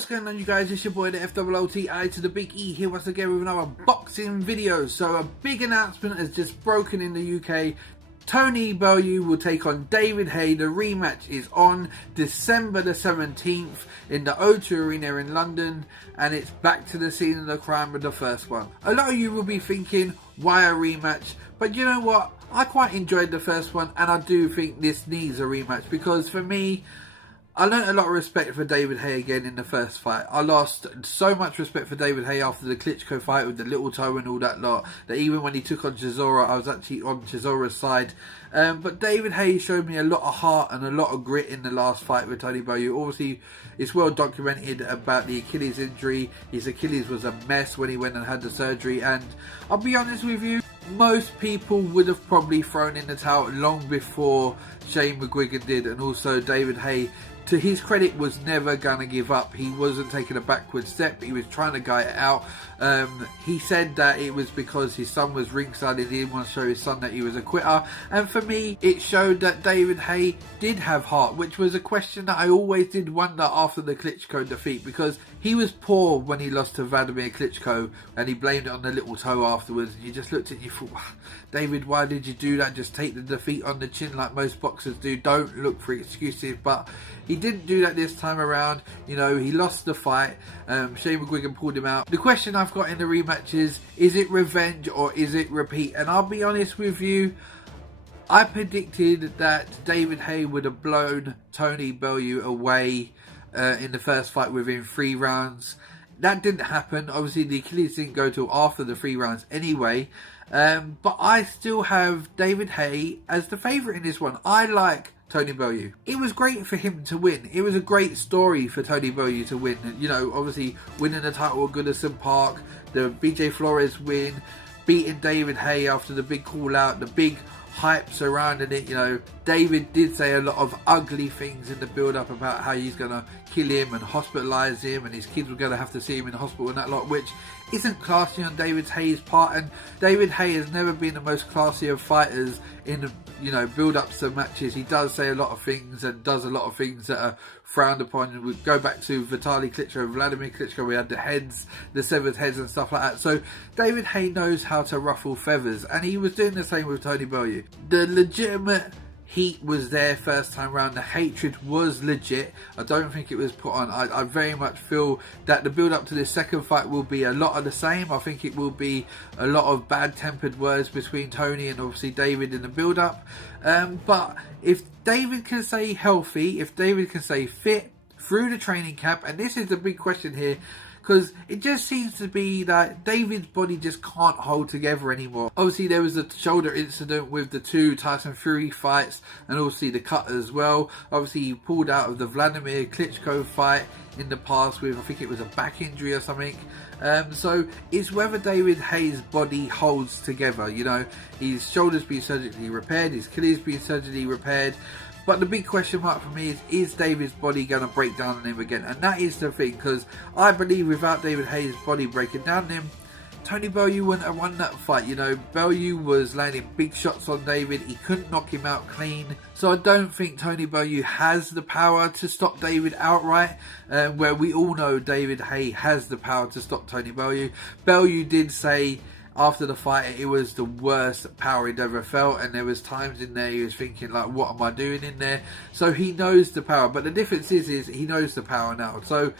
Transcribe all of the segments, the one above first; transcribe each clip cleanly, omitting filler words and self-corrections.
What's going on, you guys? It's your boy the FOOTI to the big E here once again with another boxing video. So a big announcement has just broken in the UK. Tony Bellew will take on David Haye. The rematch is on December the 17th in the O2 Arena in London, and it's back to the scene of the crime with the first one. A lot of you will be thinking, why a rematch? But you know what? I quite enjoyed the first one, and I do think this needs a rematch because for me, I learned a lot of respect for David Haye again in the first fight. I lost so much respect for David Haye after the Klitschko fight with the little toe and all that lot, that even when he took on Chisora, I was actually on Chisora's side. But David Haye showed me a lot of heart and a lot of grit in the last fight with Tony Bellew. Obviously, it's well documented about the Achilles injury. His Achilles was a mess when he went and had the surgery. And I'll be honest with you, most people would have probably thrown in the towel long before Shane McGuigan did. And also David Haye, to his credit, was never going to give up. He wasn't taking a backward step. He was trying to guy it out. He said that it was because his son was ringside. He didn't want to show his son that he was a quitter. And for me, it showed that David Haye did have heart, which was a question that I always did wonder after the Klitschko defeat, because he was poor when he lost to Vladimir Klitschko and he blamed it on the little toe afterwards. And you just looked at it and you thought, wow, David, why did you do that? Just take the defeat on the chin like most boxers do. Don't look for excuses. But he didn't do that this time around. You know, he lost the fight. Shane McGuigan pulled him out. The question I've got in the rematch is it revenge or is it repeat? And I'll be honest with you, I predicted that David Haye would have blown Tony Bellew away in the first fight within 3 rounds. That didn't happen. Obviously, the Achilles didn't go till after the 3 rounds anyway. But I still have David Haye as the favourite in this one. I like Tony Bellew. It was great for him to win. It was a great story for Tony Bellew to win. You know, obviously winning the title at Goodison Park, the BJ Flores win, beating David Haye after the big call out, the big hype surrounding it. You know, David did say a lot of ugly things in the build up about how he's going to kill him and hospitalise him, and his kids were going to have to see him in the hospital and that lot, which isn't classy on David Haye's part. And David Haye has never been the most classy of fighters in, you know, build-ups to matches. He does say a lot of things and does a lot of things that are frowned upon. And we go back to Vitaly Klitschko and Vladimir Klitschko, we had the heads, the severed heads and stuff like that. So David Haye knows how to ruffle feathers, and he was doing the same with Tony Bellew. The legitimate heat was there first time round. The hatred was legit. I don't think it was put on. I very much feel that the build up to this second fight will be a lot of the same. I think it will be a lot of bad tempered words between Tony and obviously David in the build up. But if David can stay healthy, if David can stay fit through the training camp, and this is the big question here, because it just seems to be that David's body just can't hold together anymore. Obviously, there was a shoulder incident with the 2 Tyson Fury fights, and obviously the cut as well. Obviously, he pulled out of the Vladimir Klitschko fight in the past with, I think it was a back injury or something. So it's whether David Haye's body holds together. You know, his shoulder's been surgically repaired, his Achilles been surgically repaired. But the big question mark for me is David's body going to break down on him again? And that is the thing, because I believe without David Haye's body breaking down on him, Tony Bellew wouldn't have won that fight. You know, Bellew was landing big shots on David. He couldn't knock him out clean. So I don't think Tony Bellew has the power to stop David outright, where we all know David Haye has the power to stop Tony Bellew. Bellew did say after the fight it was the worst power he'd ever felt, and there was times in there he was thinking like, what am I doing in there? So he knows the power, but the difference is he knows the power now. So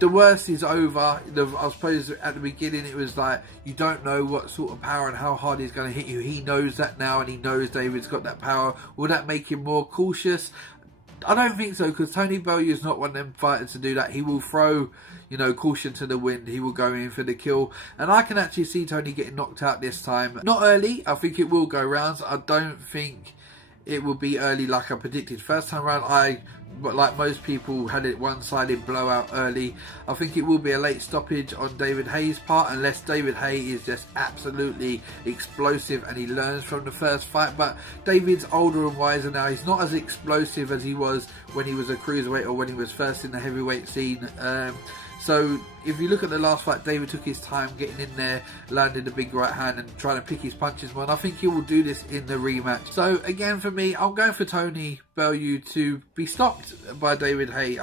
the worst is over. I suppose at the beginning it was like, you don't know what sort of power and how hard he's going to hit you. He knows that now, and he knows David's got that power. Will that make him more cautious? I don't think so, because Tony Bellew is not one of them fighters to do that. He will throw, you know, caution to the wind. He will go in for the kill. And I can actually see Tony getting knocked out this time. Not early. I think it will go rounds. I don't think it will be early like I predicted. First time round, but like most people, had it one-sided blowout early. I think it will be a late stoppage on David Haye's part, unless David Haye is just absolutely explosive and he learns from the first fight. But David's older and wiser now. He's not as explosive as he was when he was a cruiserweight or when he was first in the heavyweight scene. So if you look at the last fight, David took his time getting in there, landing the big right hand and trying to pick his punches more. And I think he will do this in the rematch. So again, for me, I'm going for Tony Bellew to be stopped. stopped by David Haye.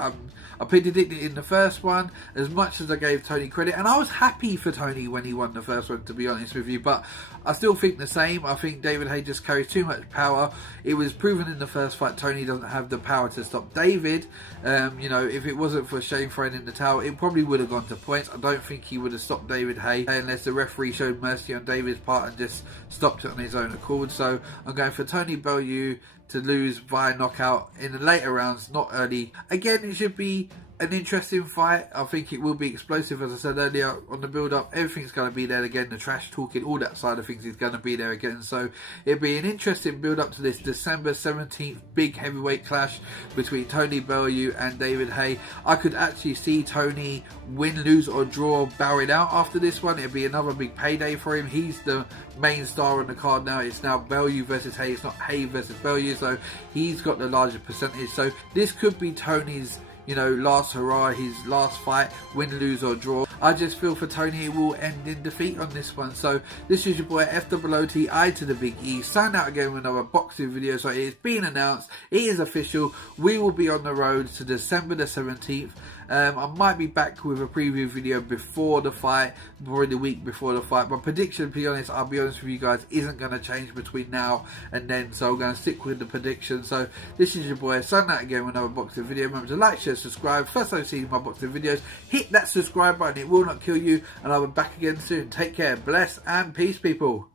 I predicted it in the first one as much as I gave Tony credit, and I was happy for Tony when he won the first one, to be honest with you, but I still think the same. I think David Haye just carries too much power. It was proven in the first fight Tony doesn't have the power to stop David. You know, if it wasn't for Shane throwing in the towel, it probably would have gone to points. I don't think he would have stopped David Haye unless the referee showed mercy on David's part and just stopped it on his own accord. So I'm going for Tony Bellew to lose via knockout in the later rounds, not early. Again, it should be an interesting fight. I think it will be explosive, as I said earlier on the build-up. Everything's going to be there again. The trash talking, all that side of things is going to be there again. So it'll be an interesting build-up to this December 17th big heavyweight clash between Tony Bellew and David Haye. I could actually see Tony win, lose or draw, bowing out after this one. It'll be another big payday for him. He's the main star on the card now. It's now Bellew versus Haye. It's not Haye versus Bellew. So he's got the larger percentage. So this could be Tony's, you know, last hurrah, his last fight, win, lose or draw. I just feel for Tony it will end in defeat on this one. So this is your boy FOOT, I to the Big E. Sign out again with another boxing video. So it is being announced, it is official. We will be on the road to December the 17th. I might be back with a preview video before the fight, probably the week before the fight. My prediction, to be honest, I'll be honest with you guys, isn't going to change between now and then. So I'm going to stick with the prediction. So this is your boy, sign out again with another boxing video. Remember to like, share, subscribe. First time seeing my boxing videos, hit that subscribe button. It will not kill you. And I'll be back again soon. Take care, bless and peace, people.